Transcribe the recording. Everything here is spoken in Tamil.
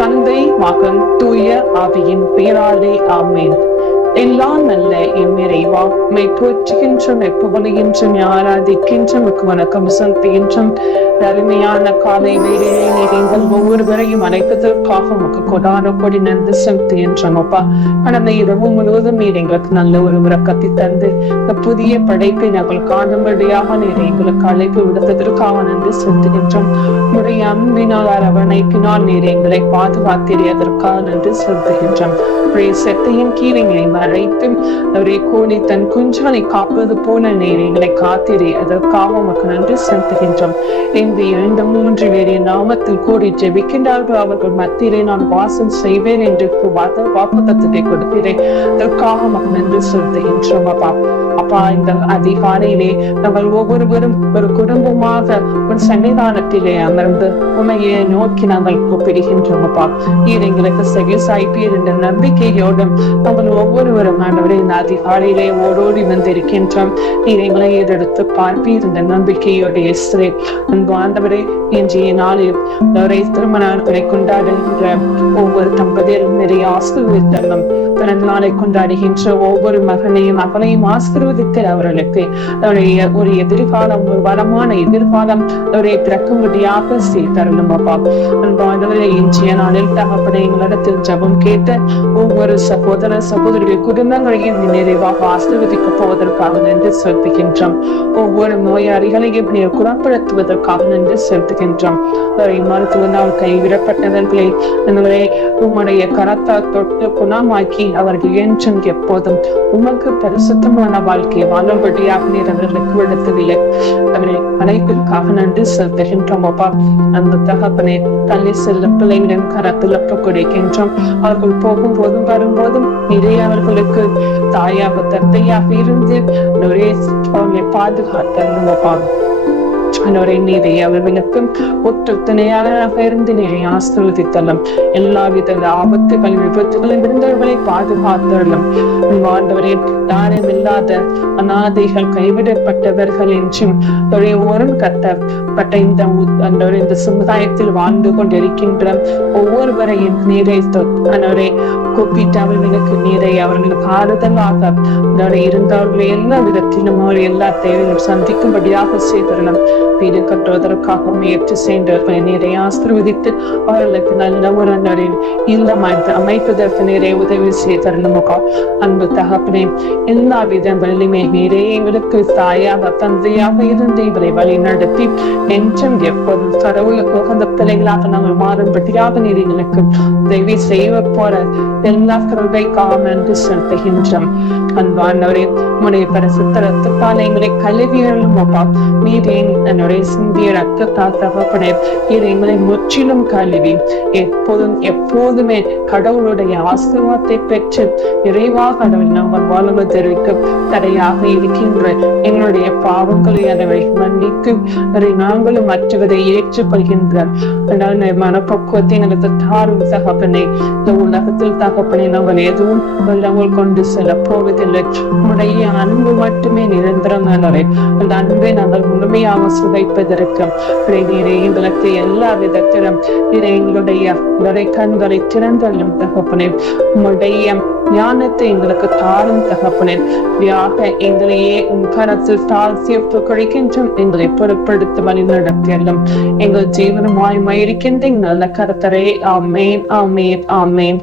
தந்தை, மகன், தூய ஆவியின் பெயராலே ஆமென். எல்லாம் நல்ல எம் இறைவா, போற்றுகின்றோம், புகழுகின்றோம், ஆராதிக்கின்றோம், வணக்கம் செலுத்துகின்றோம். அருமையான காலை வேளையிலே நீர் எங்கள் ஒவ்வொருவரையும் அழைப்பதற்காக உமக்கு கொடான கொடி நன்றி செலுத்துகின்றோம். அப்பா, கடந்த இரவு முழுவதும் நீர் எங்களுக்கு நல்ல ஒரு உறக்கத்தை தந்து இந்த புதிய படைப்பை நாங்கள் காணும்படியாக நீர் எங்களுக்கு அழைப்பு விடுத்ததற்காக நன்றி செலுத்துகின்றோம். உடைய அன்பினால் அரவணைப்பினால் நீர் எங்களை பாதுகாத்திரியதற்காக நன்றி செலுத்துகின்றோம். செத்தையின் கீழே மறைத்து அவரை கோழி தன் குஞ்சுகளை காப்பது போல நீர் எங்களை காத்திரே, அதற்காக உமக்கு நன்றி செலுத்துகின்றோம். இந்த 2-3 பேரின் நாமத்தில் கூடி ஜெபிக்கின்றார்கள், அவர்கள் மத்தியிலே நான் வாசம் செய்வேன் என்று வாக்குத்தத்தத்தை கொடுக்கிறேன், அதற்காக உமக்கு நன்றி செலுத்துகின்றோம். அப்பா, இந்த அதிகாலையிலே நாங்கள் ஒவ்வொருவரும் ஒரு குடும்பமாக உன் சன்னிதானத்திலே அமர்ந்து உண்மையை நோக்கி நாங்கள் கூப்பிடுகின்றோம். அப்பா, நீர் எங்களுக்கு செவிசாய்ப்பீர் என்ற நம்பிக்கையோடும் நாங்கள் ஒவ்வொருவரும் ஆண்டவரே இந்த அதிகாலையிலே ஓடோடி வந்திருக்கின்றோம். நீர் எங்களை ஏறெடுத்து பார்ப்பீர் என்ற நம்பிக்கையோடு இயேசுவே. அன்பு ஆண்டவரே, இன்றைய நாளில் திருமணங்களை கொண்டாடுகின்ற ஒவ்வொரு தம்பதியரும் நிறைய ஆசீர்வதித்தரணும். பிறந்த நாளை கொண்டாடுகின்ற ஒவ்வொரு மகனையும் மகளையும் ஆசீர்வதித்து அவர்களுக்கு ஒரு எதிர்காலம், ஒரு வளமான எதிர்காலம் அவரை பிறக்கும்படியாக செய்தரணும். அப்பா, அன்பானவரே, இன்றைய நாளில் தகப்பனை எங்களிடத்தில் ஜெபம் கேட்ட ஒவ்வொரு சகோதர சகோதரிகள் குடும்பங்களையும் நிறைவாக ஆசீர்வதிக்க போவதற்காக நன்றி செலுத்துகின்றோம். ஒவ்வொரு நோயாளிகளையும் நீர் குணப்படுத்துவதற்காக நன்றி செலுத்துகின்றோம். மருத்துவனால் கைவிடப்பட்டவர்களை உம்முடைய கரத்தால் தொட்டு குணமாக்கி அவர்கள் என்றும் எப்போதும் உமக்கு பரிசுத்தமான வாழ்க்கையை வாழும்படியாக நீர் அவர்களுக்கு விடுத்தவில்லை. அவரை அனைத்திற்காக நன்றி செலுத்துகின்றோம். அப்பா, அந்த தகப்பனை தள்ளி செல்லும் பிள்ளைகளின் கரத்தில் கொடுக்கின்றோம். அவர்கள் போகும்போதும் வரும்போதும் நிறைய அவர்களுக்கு தாயாக தந்தையாக இருந்து ஒரே பாதுகாத்தோம். அப்பா, நீரை அவர்களுக்கும் ஒற்றுணையாக இருந்து நீரை ஆசீர்வதித்தலும், எல்லாவித ஆபத்துகள் விபத்துகளும் இருந்தவர்களை பாதுகாத்தலும். ஆண்டவரே, யாரும் இல்லாத அநாதைகள், கைவிடப்பட்டவர்கள் என்றும் ஓரம் கட்டப்பட்ட இந்த சமுதாயத்தில் வாழ்ந்து கொண்டிருக்கின்ற ஒவ்வொருவரையும் நீரை அன்றவரை கூப்பிட்டு அவர்களுக்கு நீரை அவர்களுக்கு ஆறுதலாக இருந்தவர்களை எல்லா விதத்திலும் அவர் எல்லா தேவையும் சந்திக்கும்படியாக செய்தரலாம். வீடு கட்டுவதற்காக முயற்சி செய்தவர்களை நீரை ஆசீர்வதித்து அவர்களுக்கு நல்ல ஒரு இல்லம் அமைப்பதற்கு நீரை உதவி செய்தரணும். அன்பு தகப்பனே, எல்லா விதங்களிலுமே நீரே எங்களுக்கு தாயாக தந்தையாக இருந்து இவரை வழி நடத்தி என்றும் எப்போதும் கடவுளுக்கு உகந்த பிள்ளைகளாக நாங்கள் மாறும்படியாக நீர் எங்களுக்கு உதவி செய்வ போற எல்லா கருவைக்காக நன்றி செலுத்துகின்றோம். அன்பானவரே, உடைய பரிசுத்த ரத்தத்தால் எங்களை கழுவியலும் அப்பா, நீர் என்னுடைய சிந்திய ரத்தத்தால் தகப்பனே நீர் எங்களை முற்றிலும் கழுவி எப்போதுமே கடவுளுடைய ஆசீர்வாதத்தை பெற்று நிறைவாக கடவுள் நாங்கள் வாழ்வதற்கு தடையாக இருக்கின்ற எங்களுடைய பாவங்களை அதை மன்னிக்கு நாங்களும் மற்றவரை ஏற்றுக்கொள்கின்ற மனப்பக்குவத்தை எங்களுக்கு தாரும் தகப்பனே. இந்த உலகத்தில் தகப்பனை நாங்கள் எதுவும் நாங்கள் கொண்டு செல்ல போவதில்லை. உடைய அன்பு மட்டுமே நிரந்தரம். அந்த அன்பை நாங்கள் முழுமையாக சுவைப்பதற்கு எங்களுக்கு எல்லா விதத்திலும் எங்களுடைய கண்களை திறந்தள்ளும் தகப்பனே. உங்களுடைய ஞானத்தை எங்களுக்கு தாரும் தகப்பனே. எங்களையே உன் கரத்தில் தாழ்த்தியப்பு கிடைக்கின்றோம். எங்களை பொருட்படுத்த வழி நடத்தியல்லும் எங்கள் ஜீவனமாய் இருக்கின்ற நல்ல கருத்தரே. ஆமேன், ஆமேன், ஆமேன்.